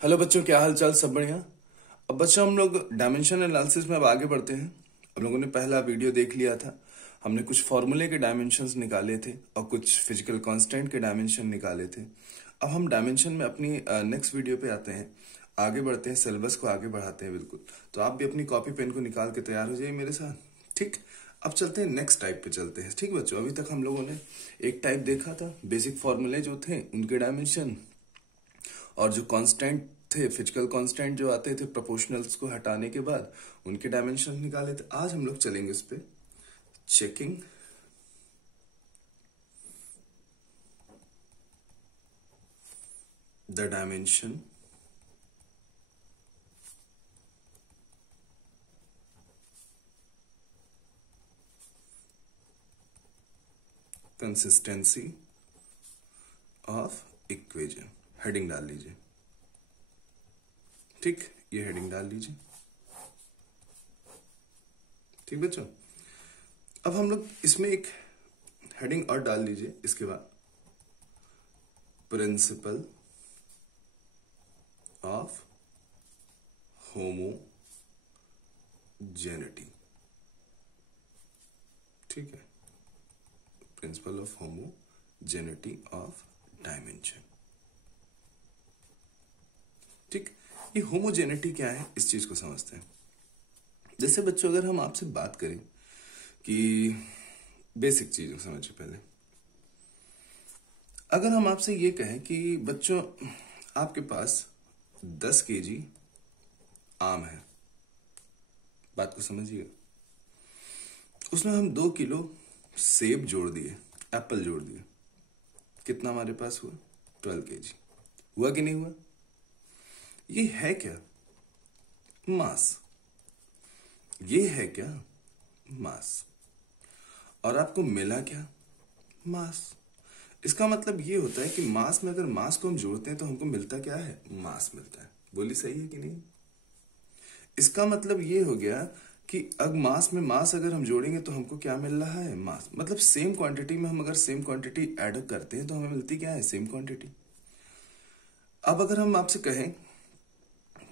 Hello बच्चों, क्या हाल चाल? सब बढ़िया। अब बच्चों हम लोग डायमेंशन एनालिसिस में अब आगे बढ़ते हैं। अब लोगों ने पहला वीडियो देख लिया था। हमने कुछ फॉर्मूले के डायमेंशंस निकाले थे और कुछ फिजिकल कांस्टेंट के डायमेंशन निकाले थे। अब हम डायमेंशन में अपनी नेक्स्ट वीडियो पे आते हैं, आगे बढ़ते हैं, सिलेबस को आगे बढ़ाते हैं बिल्कुल। तो आप भी अपनी कॉपी पेन को निकाल के तैयार हो जाइए मेरे साथ, ठीक। अब चलते हैं नेक्स्ट टाइप पे चलते हैं, ठीक बच्चों। अभी तक हम लोगों ने एक टाइप देखा था, बेसिक फॉर्मूले जो थे उनके डायमेंशन, और जो कांस्टेंट थे, फिजिकल कांस्टेंट जो आते थे प्रोपोर्शनल्स को हटाने के बाद, उनके डायमेंशन निकाले थे। आज हम लोग चलेंगे इस पे, checking the dimension consistency of equation. Heading डाल लीजिए, ठीक, ये हेडिंग डाल लीजिए, ठीक बच्चों। अब हम लोग इसमें एक हेडिंग और डाल लीजिए इसके बाद, प्रिंसिपल ऑफ होमोजेनिटी, ठीक है, principle of homogeneity of dimension, ठीक। ये होमोजेनिटी क्या है, इस चीज को समझते हैं। जैसे बच्चों, अगर हम आपसे बात करें कि बेसिक चीजों को समझिए पहले। अगर हम आपसे ये कहें कि बच्चों आपके पास 10 केजी आम है, बात को समझिएगा। उसमें हम 2 किलो सेब जोड़ दिए, एप्पल जोड़ दिए, कितना हमारे पास हुआ? 12 केजी। हुआ कि नहीं हुआ? ये है क्या? मास। ये है क्या? मास। और आपको मिला क्या? मास। इसका मतलब ये होता है कि मास में अगर मास को हम जोड़ते हैं तो हमको मिलता क्या है? मास मिलता है। बोली सही है कि नहीं? इसका मतलब ये हो गया कि अब मास में मास अगर हम जोड़ेंगे तो हमको क्या मिल रहा है? मास। मतलब सेम क्वांटिटी में हम अगर सेम क्वांटिटी ऐड करते हैं तो हमें मिलती क्या है? Same quantity. अब अगर हम आपसे कहें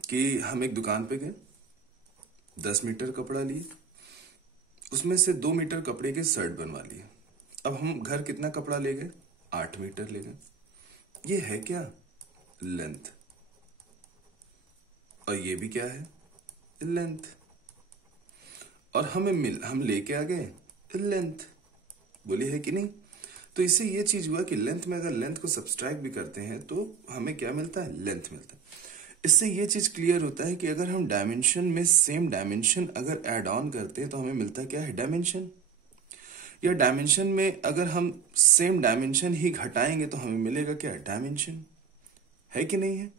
कि हम एक दुकान पे गए, 10 मीटर कपड़ा लिए, उसमें से 2 मीटर कपड़े के शर्ट बनवा लिए। अब हम घर कितना कपड़ा ले गए? 8 मीटर ले गए। ये है क्या? लेंथ। और ये भी क्या है? लेंथ। और हम लेके आ गए लेंथ। बोली है कि नहीं? तो इससे ये चीज हुआ कि लेंथ में अगर लेंथ को सब्सट्रैक्ट भी करते हैं तो हमें क्या मिलता है? लेंथ मिलता है। इससे ये चीज क्लियर होता है कि अगर हम डायमेंशन में सेम डायमेंशन अगर ऐड ऑन करते हैं तो हमें मिलता क्या है? डायमेंशन। या डायमेंशन में अगर हम सेम डायमेंशन ही घटाएंगे तो हमें मिलेगा क्या? डायमेंशन। है कि नहीं है?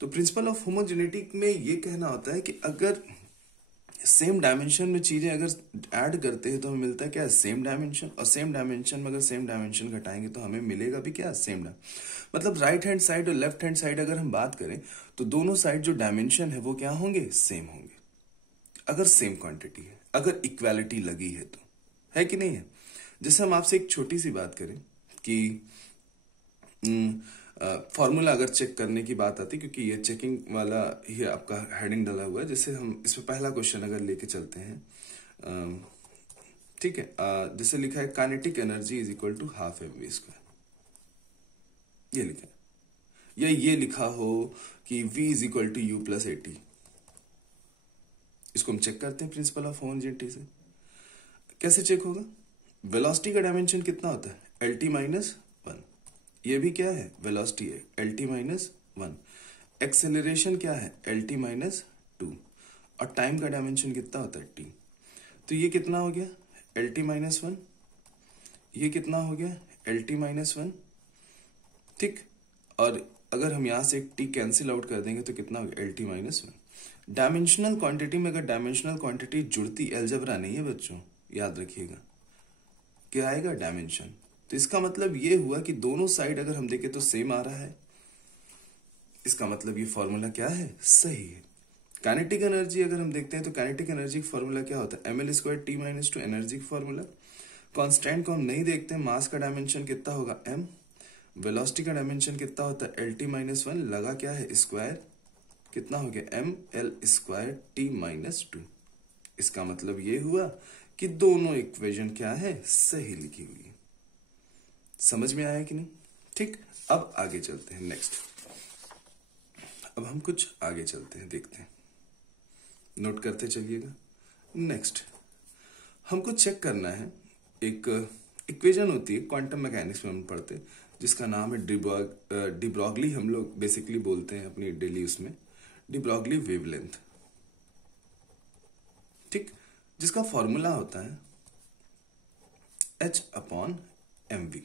तो प्रिंसिपल ऑफ होमोजेनिटी में ये कहना होता है कि अगर सेम डायमेंशन में चीजें अगर ऐड करते हैं तो हमें मिलता है क्या? Same dimension. और सेम डायमेंशन में अगर सेम डायमेंशन घटाएंगे तो हमें मिलेगा भी क्या? Same dimension. मतलब राइट हैंड साइड और लेफ्ट हैंड साइड अगर हम बात करें तो दोनों साइड जो डायमेंशन है वो क्या होंगे? सेम होंगे, अगर सेम क्वांटिटी है, अगर इक्वालिटी लगी है तो। है कि नहीं है? जैसे हम आपसे एक छोटी सी बात करें कि फॉर्मूला अगर चेक करने की बात आती, क्योंकि ये चेकिंग वाला ही आपका हेडिंग डाला हुआ है। जैसे हम इसमें पहला क्वेश्चन अगर लेके चलते हैं, ठीक है, जैसे लिखा है kinetic energy is equal to half m v square, ये लिखा है। या ये लिखा हो कि v is equal to u plus a t. इसको हम चेक करते हैं प्रिंसिपल ऑफ होमोजेनिटी से। कैसे चेक होगा? वेलोसिटी का डायमेंशन कितना होता है? L t minus 1। ये भी क्या है? वेलोसिटी है, एल टी माइनस 1। एक्सेलरेशन क्या है? L t minus 2। और टाइम का डायमेंशन कितना होता है? टी। तो ये कितना हो गया? L t minus 1। ये कितना हो गया? एल टी माइनस 1, ठीक। और अगर हम यहां से एक टी कैंसिल आउट कर देंगे तो कितना होगा? L t minus 1। Dimensional quantity में अगर डायमेंशनल क्वांटिटी जुड़ती एलजेब्रा नहीं है बच्चों, याद रखिएगा, क्या आएगा? डायमेंशन। तो इसका मतलब ये हुआ कि दोनों साइड अगर हम देखें तो सेम आ रहा है। इसका मतलब ये फॉर्मूला क्या है? सही है। काइनेटिक एनर्जी अगर हम देखते हैं तो काइनेटिक एनर्जी का फॉर्मूला क्या होता है? ml square T minus to, energy का फॉर्मूला। कांस्टेंट को हम नहीं देखते, मास का डायमेंशन कितना होगा? m। वेलोसिटी का डायमेंशन कितना होता है? एल टी माइनस 1, लगा क्या है? स्क्वायर कितना हो गया m L square T minus two. इसका मतलब ये हुआ कि दोनों इक्वेशन क्या है, सही लिखी हुई है। समझ में आया कि नहीं? ठीक, अब आगे चलते हैं नेक्स्ट। अब हम कुछ आगे चलते हैं, देखते हैं, नोट करते चलिएगा। नेक्स्ट हमको चेक करना है, एक इक्वेशन होती है क्वांटम मैकेनिक्स में हम पढ़ते हैं, जिसका नाम है डी ब्रॉगली, हम लोग बेसिकली बोलते हैं अपनी डेली उसमें डी ब्रॉगली वेवलेंथ। ठीक, जिसका फॉर्मूला होता है एच अपॉन एम वी।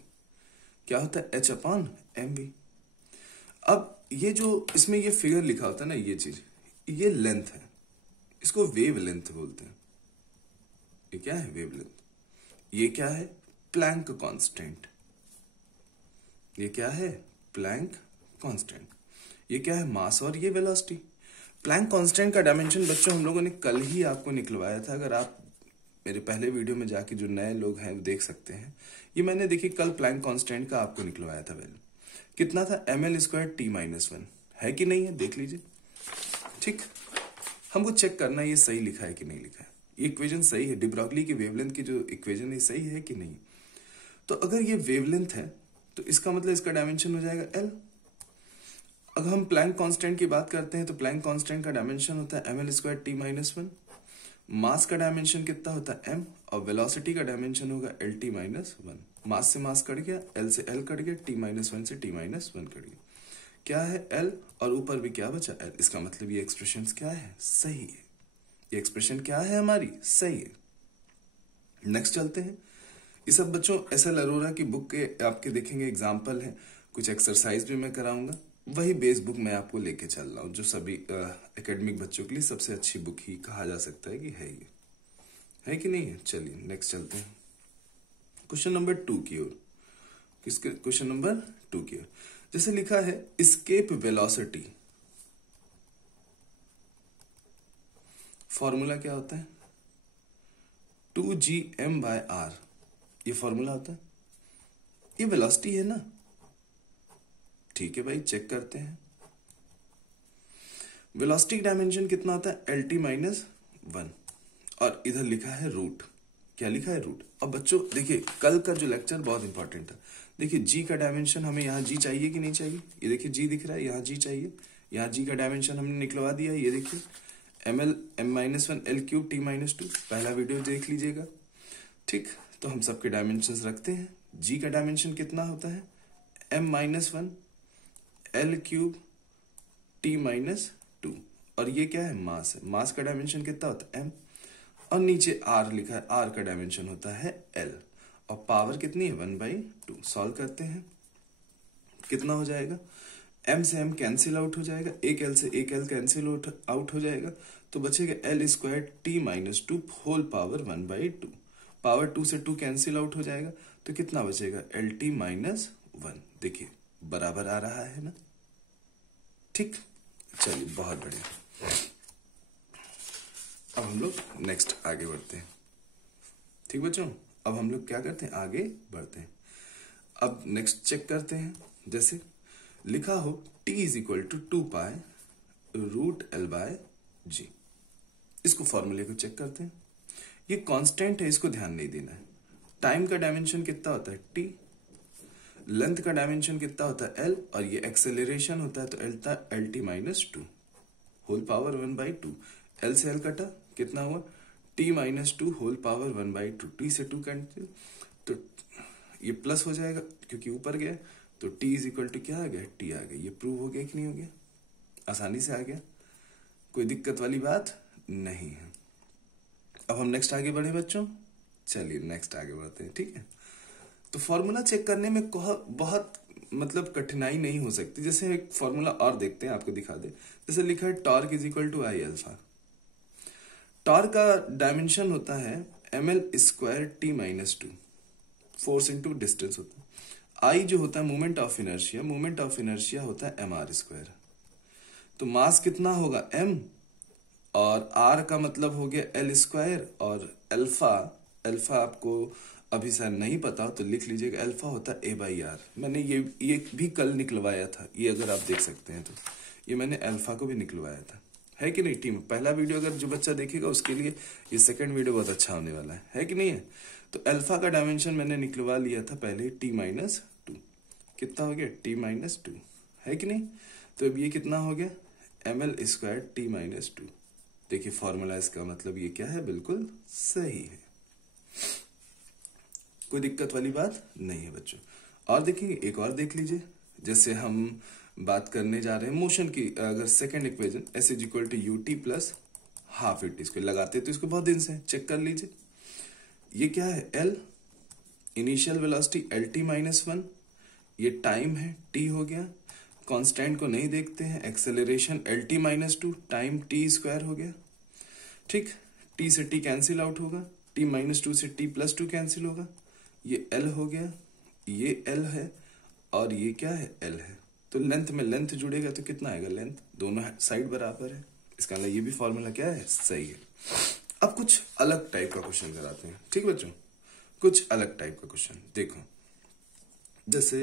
क्या होता है एच अपॉन एम वी। अब ये जो इसमें ये फिगर लिखा होता है ना, ये चीज, ये लेंथ है, इसको वेव लेंथ बोलते हैं। ये क्या है, वेव लेंथ। ये क्या है, प्लैंक कांस्टेंट। ये क्या है, प्लैंक कांस्टेंट। ये क्या है, मास, और ये वेलोसिटी। प्लैंक कांस्टेंट का डायमेंशन बच्चों हम लोगों ने कल ही आपको निकलवाया था, अगर आप मेरे पहले वीडियो में जाके जो नए लोग हैं वो देख सकते हैं। ये मैंने देखिए कल प्लैंक कांस्टेंट का आपको निकलवाया था वैल्यू। कितना था, m L square T minus one, है कि नहीं है, देख लीजिए। ठीक, हमको चेक करना है ये सही लिखा है कि नहीं लिखा है, ये इक्वेशन सही है, डी ब्रॉगली की वेवलेंथ की जो इक्वेशन है सही है कि नहीं। तो अगर ये वेवलेंथ है तो इसका मतलब इसका डायमेंशन हो जाएगा एल। अगर हम प्लैंक कांस्टेंट की बात करते हैं तो प्लैंक कांस्टेंट का डायमेंशन होता है M L square T minus one. Mass का डायमेंशन कितना होता है एम, और वेलोसिटी का डायमेंशन होगा एल टी माइनस वन। मास से मास कट गया, एल से एल कट गया, टी माइनस वन से टी माइनस वन कट गया। क्या है एल, और ऊपर भी क्या बचा एल। इसका मतलब ये एक्सप्रेशन क्या है, सही है। ये एक्सप्रेशन क्या है हमारी, सही है। नेक्स्ट चलते हैं। ये सब बच्चों एसएल अरोरा की बुक के आपके देखेंगे एग्जाम्पल है, कुछ एक्सरसाइज भी मैं कराऊंगा। वही बेस बुक मैं आपको लेके चल रहा हूँ, जो सभी एकेडमिक बच्चों के लिए सबसे अच्छी बुक ही कहा जा सकता है कि है, ये है कि नहीं है। चलिए नेक्स्ट चलते हैं क्वेश्चन नंबर 2 की ओर। किसके, क्वेश्चन नंबर 2 की ओर। जैसे लिखा है एस्केप वेलोसिटी, फॉर्मूला क्या होता है 2gm/r। ये फॉर्मूला होता है, ये वेलोसिटी है ना। ठीक है भाई, चेक करते हैं। वेलोसिटी डायमेंशन कितना होता है एल टी माइनस वन, और इधर लिखा है रूट। क्या लिखा है, रूट। अब बच्चों देखिए कल का जो लेक्चर बहुत इंपॉर्टेंट था। देखिए जी का डायमेंशन हमें यहाँ जी चाहिए कि नहीं चाहिए, ये देखिए जी दिख रहा है, यहाँ जी चाहिए, यहाँ जी का डायमेंशन हमने निकलवा दिया है। ये देखिए m l m minus one l cube t minus two, पहला वीडियो देख लीजिएगा। ठीक, तो हम सबके डायमेंशन रखते हैं। जी का डायमेंशन कितना होता है m minus one l cube t minus two, और ये क्या है, मास है। मास का डायमेंशन कितना होता है एम, और नीचे आर लिखा है, आर का डायमेंशन होता है एल, और पावर कितनी है 1/2। सॉल्व करते हैं, कितना हो जाएगा, एम से एम कैंसिल आउट हो जाएगा, एक एल से एक एल कैंसिल आउट हो जाएगा, तो बचेगा l square T minus two whole power 1/2। Power 2 से 2 कैंसिल आउट हो जाएगा, तो कितना बचेगा एल टी माइनस वन। देखिए बराबर आ रहा है ना। ठीक, चलिए बहुत बढ़िया। अब हम लोग नेक्स्ट आगे बढ़ते हैं। ठीक बच्चों, अब हम लोग क्या करते हैं, आगे बढ़ते हैं। अब नेक्स्ट चेक करते हैं। जैसे लिखा हो t is equal to 2 root L by G. इसको फॉर्मूले को चेक करते हैं। ये कांस्टेंट है, इसको ध्यान नहीं देना है। टाइम का डायमेंशन कितना होता है t, लेंथ का डायमेंशन कितना होता है l, और ये एक्सेलरेशन होता है तो l t minus two whole power 1/2। L से एल कटा, कितना हुआ t minus two whole power 1/2। T से 2 कैंसिल, तो ये प्लस हो जाएगा क्योंकि ऊपर गया, तो t इज इक्वल टू क्या आ गया, t आ गया। ये प्रूव हो गया कि नहीं हो गया, आसानी से आ गया, कोई दिक्कत वाली बात नहीं है। अब हम नेक्स्ट आगे बढ़े बच्चों, चलिए नेक्स्ट आगे बढ़ते हैं। ठीक है, तो फॉर्मूला चेक करने में बहुत मतलब कठिनाई नहीं हो सकती। जैसे एक फॉर्मूला और देखते हैं, आपको दिखा दे। जैसे लिखा है torque is equal to I alpha. Torque का डायमेंशन होता है M L square T minus two, force into distance होता है। आई जो होता है moment of inertia, moment of inertia होता है एम आर स्क्वायर। तो मास कितना होगा एम, और आर का मतलब हो गया एल स्क्वायर, और अल्फा, अल्फा आपको अभी सर नहीं पता हो तो लिख लीजिएगा, अल्फा होता है A/R। मैंने ये भी कल निकलवाया था, ये अगर आप देख सकते हैं तो ये मैंने अल्फा को भी निकलवाया था, है कि नहीं टीम? पहला वीडियो अगर जो बच्चा देखेगा उसके लिए ये सेकंड वीडियो बहुत अच्छा होने वाला है कि नहीं है? तो अल्फा का डायमेंशन मैंने निकलवा लिया था पहले, T-2। कितना हो गया? T-2, है कि नहीं? तो अब ये कितना हो गया? ml² T-2। देखिए फॉर्मूला इसका मतलब ये क्या है, बिल्कुल सही है, कोई दिक्कत वाली बात नहीं है बच्चों। और देखिए एक और देख लीजिए, जैसे हम बात करने जा रहे हैं मोशन की, अगर second equation S = ut plus half it इसको लगाते तो इसको बहुत दिन से चेक कर लीजिए। ये क्या है? L इनिशियल वेलोसिटी LT-1, ये टाइम है T हो गया, कांस्टेंट को नहीं देखते हैं, एक्सेलरेशन LT-2 टाइम T² हो गया, ठीक। T से T कैंसिल आउट होगा, T-2 से T+2 कैंसिल होगा, ये L हो गया, ये L है और ये क्या है? L है। तो लेंथ में लेंथ जुड़ेगा तो कितना आएगा? लेंथ, दोनों साइड बराबर है, इसका मतलब ये भी फॉर्मूला क्या है? सही है। अब कुछ अलग टाइप का क्वेश्चन कराते हैं, ठीक बच्चों? कुछ अलग टाइप का क्वेश्चन देखो, जैसे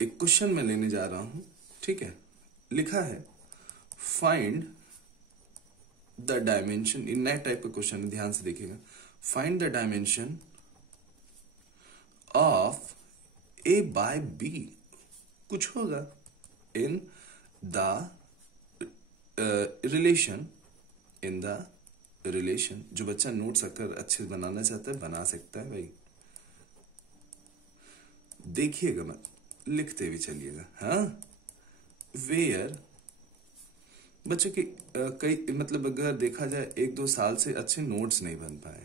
एक क्वेश्चन मैं लेने जा रहा हूं, ठीक है? लिखा है फाइंड द डायमेंशन, इन नए टाइप का क्वेश्चन, ध्यान से देखिएगा। Find the dimension of A/B, कुछ होगा, in the relation, in the relation. जो बच्चा नोट्स अगर अच्छे बनाना चाहता है बना सकता है भाई, देखिएगा मत, लिखते भी चलिएगा, हाँ। वेयर, बच्चों की कई मतलब अगर देखा जाए 1-2 साल से अच्छे नोट्स नहीं बन पाए,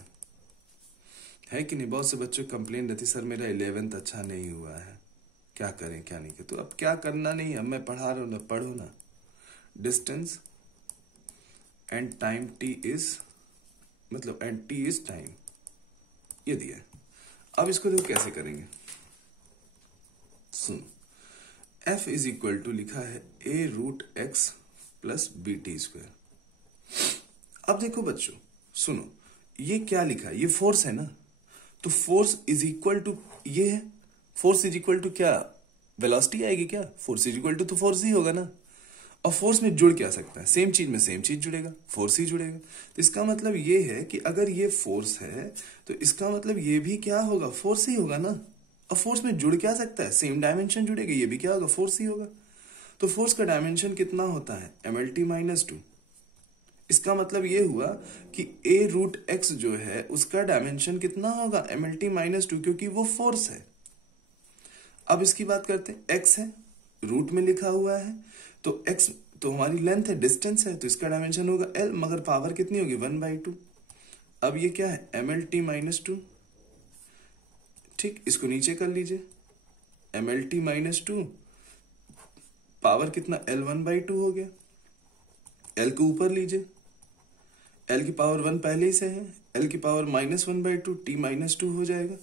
है कि नहीं? बहुत से बच्चों की कंप्लेन रहती, सर मेरा 11th अच्छा नहीं हुआ है, क्या करें क्या नहीं करें? तो अब क्या करना नहीं है, अब मैं पढ़ा रहा हूं ना, पढ़ो ना। Distance and time T is, मतलब एंड T इज टाइम, ये दिया है। अब इसको देखो कैसे करेंगे, सुन। F = लिखा है A√x प्लस BT²। अब देखो बच्चों सुनो, ये क्या लिखा है? ये फोर्स है ना, तो फोर्स इज इक्वल टू ये है, फोर्स इज इक्वल टू क्या? वेलोसिटी आएगी क्या? फोर्स इज इक्वल टू तो फोर्स ही होगा ना। और फोर्स में जुड़ क्या सकता है? सेम चीज में सेम चीज जुड़ेगा, फोर्स ही जुड़ेगा। तो इसका मतलब ये है कि अगर ये फोर्स है तो इसका मतलब ये भी क्या होगा? फोर्स ही होगा ना। और फोर्स में जुड़ क्या सकता है? सेम डायमेंशन जुड़ेगा, ये भी क्या होगा? फोर्स ही होगा। तो फोर्स का डायमेंशन कितना होता है? mlt-2। इसका मतलब ये हुआ कि A√x जो है उसका डायमेंशन कितना होगा? mlt-2, क्योंकि वो फोर्स है। अब इसकी बात करते हैं, x है, रूट में लिखा हुआ है, तो x तो हमारी लेंथ है, डिस्टेंस है, तो इसका डायमेंशन होगा l, मगर पावर कितनी होगी? 1/2। अब ये क्या है? mlt-2, ठीक। इसको नीचे कर लीजिए, mlt-2 पावर कितना? L 1/2 हो गया। L को ऊपर लीजिए, L की पावर 1 पहले ही से है, L की पावर -1/2 T-2 हो जाएगा।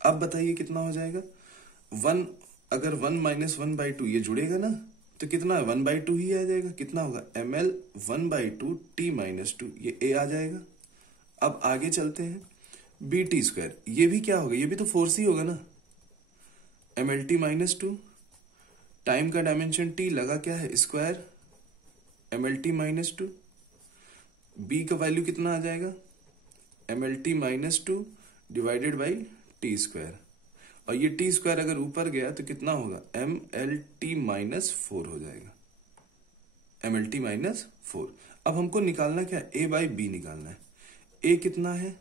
अब बताइए कितना हो जाएगा? 1, अगर 1 - 1/2 ये जुड़ेगा ना तो कितना? 1/2 ही आ जाएगा। कितना होगा? ml 1/2 T-2, ये A आ जाएगा। अब आगे चलते हैं, BT², ये भी क्या होगा? ये भी तो फोर्स ही होगा ना। mlt-2, टाइम का डायमेंशन T लगा क्या है? स्क्वायर mlt-2, B का वैल्यू कितना आ जाएगा? mlt-2 डिवाइडेड बाई T², और ये T² अगर ऊपर गया तो कितना होगा? mlt-4 हो जाएगा, mlt-4। अब हमको निकालना क्या है? A/B निकालना है। A कितना है?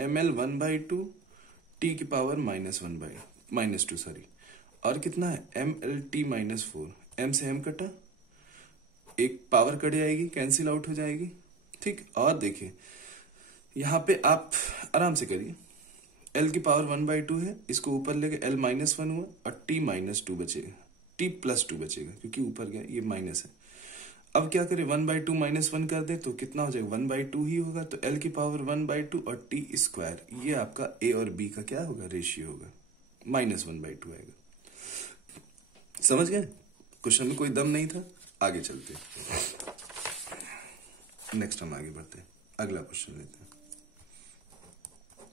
ml 1/2 T की पावर -2 सॉरी, और कितना है? mlt-4, m से m कटा, एक पावर कट जाएगी, कैंसिल आउट हो जाएगी, ठीक। और देखिए यहां पे आप आराम से करिए, L की पावर 1/2 है, इसको ऊपर लेके L -1 हुआ और T-2 बचेगा, T+2 बचेगा क्योंकि ऊपर गया, ये माइनस है। अब क्या करें? 1/2 -1 कर दे तो कितना हो जाएगा? 1/2 ही होगा। तो L की पावर 1/2 और T², ये आपका A और B का क्या होगा? रेशियो होगा, -1/2 आएगा। समझ गए? क्वेश्चन में कोई दम नहीं था। आगे चलते, नेक्स्ट हम आगे बढ़ते हैं, अगला क्वेश्चन लेते हैं।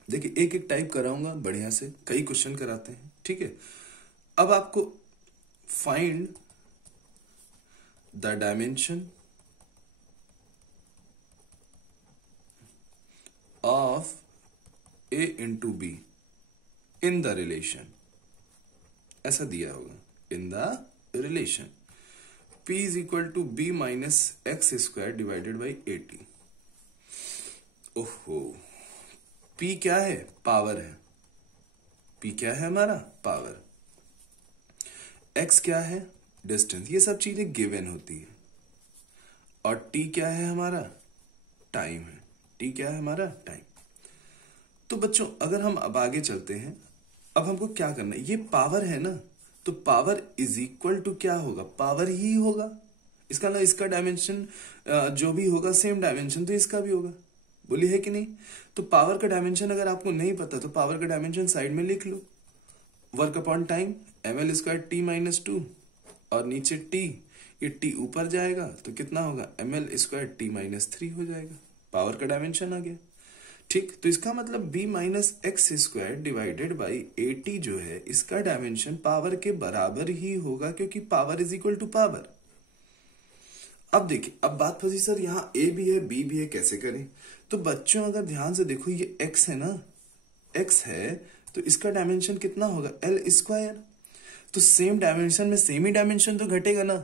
देखिए एक एक टाइप कराऊंगा बढ़िया से, कई क्वेश्चन कराते हैं, ठीक है। अब आपको find the dimension of a into b in the relation, ऐसा दिया होगा, in the relation p is equal to b minus x square divided by 80। ओहो, p क्या है? पावर है। p क्या है हमारा? पावर। x क्या है? डिस्टेंस। ये सब चीजें गिवन होती है। और t क्या है हमारा? टाइम है। t क्या है हमारा? टाइम। तो बच्चों अगर हम अब आगे चलते हैं, अब हमको क्या करना है, ये पावर है ना, तो पावर इज इक्वल टू क्या होगा? पावर ही होगा। इसका ना, इसका डायमेंशन जो भी होगा सेम डायमेंशन तो इसका भी होगा, बोली है कि नहीं? तो पावर का डायमेंशन अगर आपको नहीं पता तो पावर का डायमेंशन साइड में लिख लो, work upon time ml square T minus two, और नीचे टी, ये टी ऊपर जाएगा तो कितना होगा? ml स्क्वायर टी माइनस 3 हो जाएगा। पावर का डायमेंशन आ गया, ठीक। तो इसका मतलब b minus x square divided by 80 जो है, इसका डायमेंशन पावर के बराबर ही होगा, क्योंकि power is equal to power. अब देखिए, अब बात फंसी सर, यहाँ a भी है b भी है, कैसे करें? तो बच्चों अगर ध्यान से देखो, ये x है ना, x है, तो इसका डायमेंशन कितना होगा? l square. तो सेम डायमेंशन में सेम ही डायमेंशन तो घटेगा ना,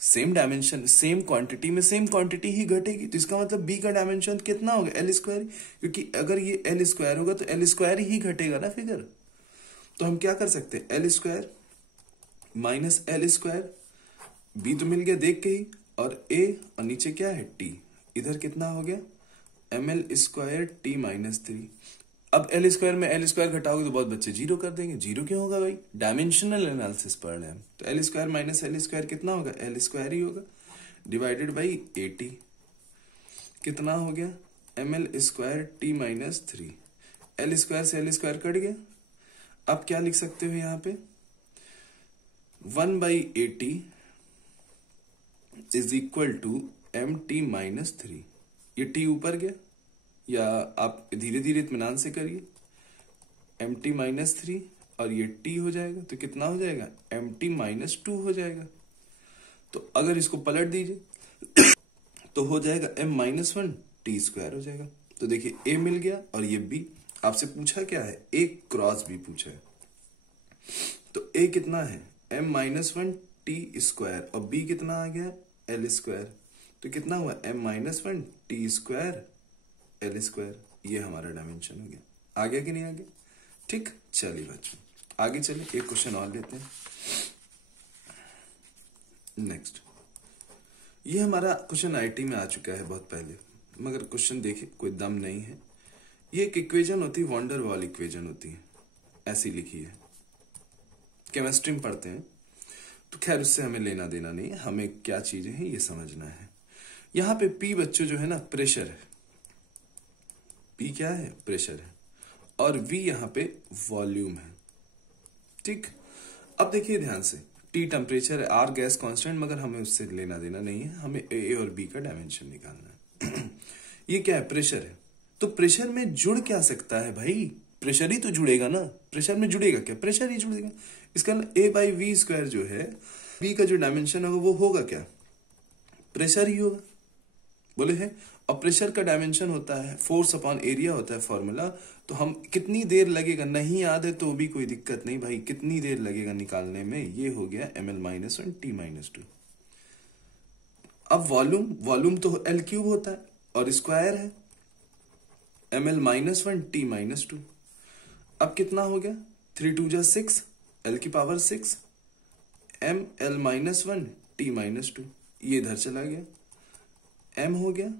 सेम डायमेंशन सेम क्वांटिटी में सेम क्वांटिटी ही घटेगी। तो इसका मतलब b का डायमेंशन कितना होगा? एल स्क्वायर, क्योंकि अगर ये एल स्क्वायर होगा तो एल स्क्वायर ही घटेगा ना फिगर। तो हम क्या कर सकते हैं? L square minus L square, b तो मिल गया देख के ही, और a, और नीचे क्या है? t। इधर कितना हो गया? ml square T minus 3। अब एल स्क्वायर में एल स्क्वायर घटाओगे तो बहुत बच्चे जीरो कर देंगे। जीरो क्यों होगा भाई? डायमेंशनल एनालिसिस पढ़ रहे हैं हम। तो L square minus L square कितना होगा? एल स्क्वायर ही होगा, डिवाइडेड बाई 80। कितना हो गया? ml square T minus 3। L square से एल स्क्वायर कट गया। अब क्या लिख सकते हो यहाँ पे? 1/80 is equal to m t minus 3। ये टी ऊपर गया, या आप धीरे धीरे इत्मीनान से करिए, एम टी माइनस 3 और ये टी हो जाएगा, तो कितना हो जाएगा? एम टी माइनस 2 हो जाएगा। तो अगर इसको पलट दीजिए तो हो जाएगा m माइनस 1 टी स्क्वायर हो जाएगा। तो देखिए a मिल गया, और ये b। आपसे पूछा क्या है? a क्रॉस b पूछा है। तो a कितना है? m माइनस 1 टी स्क्वायर, और b कितना आ गया? l square. तो कितना हुआ? m minus 1 T square L square. ये हमारा डायमेंशन हो गया। आ गया कि नहीं आ गया? ठीक, चलिए बच्चों आगे चलिए, एक क्वेश्चन और लेते हैं। नेक्स्ट, ये हमारा क्वेश्चन आईटी में आ चुका है बहुत पहले, मगर क्वेश्चन देखिए कोई दम नहीं है। ये एक इक्वेशन होती है, वॉन्डर वॉल इक्वेशन होती है, ऐसी लिखी है, केमिस्ट्री में पढ़ते हैं। तो खैर उससे हमें लेना देना नहीं है, हमें क्या चीजें हैं ये समझना है। यहाँ पे पी बच्चों जो है ना, प्रेशर है। पी क्या है? प्रेशर है। और वी यहाँ पे वॉल्यूम है, ठीक। अब देखिए ध्यान से, टी टेम्परेचर है, आर गैस कांस्टेंट, मगर हमें उससे लेना देना नहीं है, हमें ए और बी का डायमेंशन निकालना है। ये क्या है? प्रेशर है। तो प्रेशर में जुड़ क्या सकता है भाई? प्रेशर ही तो जुड़ेगा ना। प्रेशर में जुड़ेगा क्या? प्रेशर ही जुड़ेगा। इसका ए बाई वी स्क्वायर जो है, बी का जो डायमेंशन होगा वो होगा क्या? प्रेशर ही होगा, बोले है। और प्रेशर का डायमेंशन होता है फोर्स अपॉन एरिया होता है फॉर्मूला। तो हम कितनी देर लगेगा, नहीं याद है तो भी कोई दिक्कत नहीं भाई, कितनी देर लगेगा निकालने में, ये हो गया ml माइनस 1 टी माइनस 2। अब वॉल्यूम तो एल क्यूब होता है, और स्क्वायर है ml माइनस 1 टी माइनस 2। अब कितना हो गया? 3 2 जा 6, एल की power 6, m l minus 1 t minus 2, ये इधर चला गया, m हो गया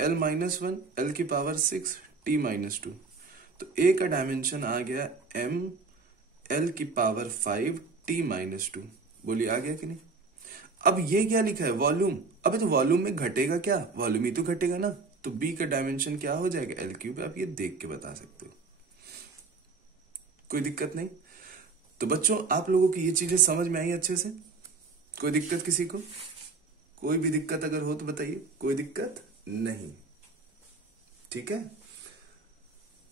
l माइनस 1 एल की पावर 6 टी माइनस 2। तो a का डायमेंशन आ गया m l की पावर 5 टी माइनस 2। बोलिए आ गया कि नहीं? अब ये क्या लिखा है? वॉल्यूम। अबे तो वॉल्यूम में घटेगा क्या? वॉल्यूम ही तो घटेगा ना। तो b का डायमेंशन क्या हो जाएगा? l cube. आप ये देख के बता सकते हो, कोई दिक्कत नहीं। तो बच्चों आप लोगों की ये चीजें समझ में आई अच्छे से? कोई दिक्कत किसी को? कोई भी दिक्कत अगर हो तो बताइए। कोई दिक्कत नहीं, ठीक है।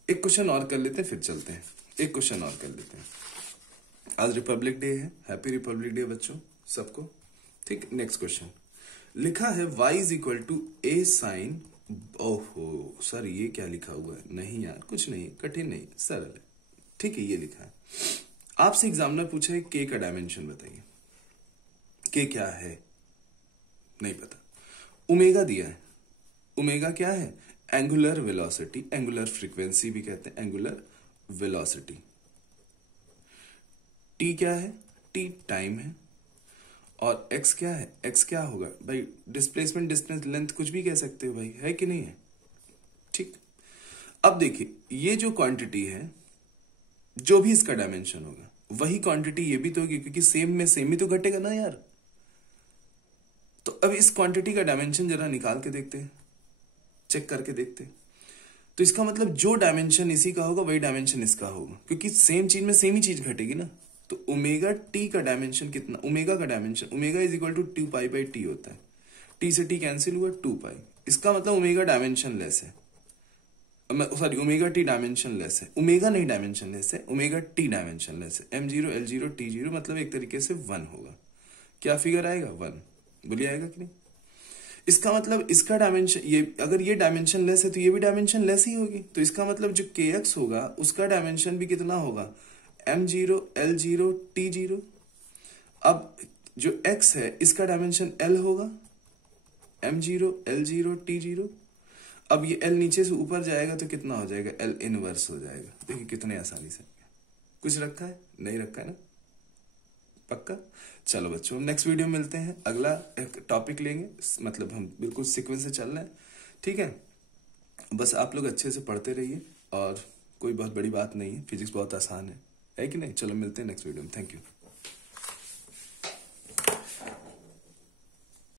एक क्वेश्चन और कर लेते हैं फिर चलते हैं, एक क्वेश्चन और कर लेते हैं। आज रिपब्लिक डे है, हैप्पी रिपब्लिक डे बच्चों सबको। ठीक, नेक्स्ट क्वेश्चन लिखा है y is equal to a sine, ओहो सर ये क्या लिखा हुआ है, नहीं यार कुछ नहीं, कठिन नहीं, सरल है। ठीक है, ये लिखा है, आपसे एग्जामिनर पूछा है k का डायमेंशन बताइए। k क्या है नहीं पता, ओमेगा दिया है, ओमेगा क्या है, एंगुलर वेलोसिटी, एंगुलर फ्रीक्वेंसी भी कहते हैं, एंगुलर वेलोसिटी। टी क्या है, टी टाइम है, और x क्या है, x क्या होगा भाई, डिस्प्लेसमेंट, डिस्टेंस, लेंथ, कुछ भी कह सकते हो भाई, है कि नहीं है। ठीक, अब देखिए ये जो क्वांटिटी है, जो भी इसका डायमेंशन होगा वही क्वांटिटी ये भी तो होगी, क्योंकि सेम में सेम ही तो घटेगा ना यार। तो अब इस क्वांटिटी का डायमेंशन जरा निकाल के देखते हैं, चेक करके देखते हैं। तो इसका मतलब जो डायमेंशन इसी का होगा वही डायमेंशन इसका होगा, क्योंकि सेम चीज में सेम ही चीज घटेगी ना। तो ओमेगा टी का डायमेंशन कितना, ओमेगा का dimension, omega is equal to 2 pi by t होता है, टी से टी कैंसिल हुआ 2 पाई, इसका मतलब ओमेगा डायमेंशन लेस है, sorry omega T dimension less है, ओमेगा नहीं डायमेंशन लेस है, ओमेगा टी डायमेंशन लेस है। m0 l0 t0 मतलब एक तरीके से 1 होगा। क्या फिगर आएगा, 1, बोलिए आएगा कि नहीं। इसका मतलब इसका डायमेंशन, ये अगर ये डायमेंशन लेस है तो ये भी डायमेंशन लेस ही होगी, तो इसका मतलब जो kx होगा उसका डायमेंशन भी कितना होगा, m0 l0 t0। अब जो x है इसका डायमेंशन l होगा, m0 l0 t0। अब ये l नीचे से ऊपर जाएगा तो कितना हो जाएगा, l इनवर्स हो जाएगा। देखिए कितने आसानी से, कुछ रखा है नहीं रखा है ना, पक्का। चलो बच्चों नेक्स्ट वीडियो में मिलते हैं, अगला एक टॉपिक लेंगे, मतलब हम बिल्कुल सीक्वेंस से चल रहे हैं। ठीक है, बस आप लोग अच्छे से पढ़ते रहिए, और कोई बहुत बड़ी बात नहीं है, फिजिक्स बहुत आसान है कि नहीं। चलो मिलते हैं नेक्स्ट वीडियो में, थैंक यू।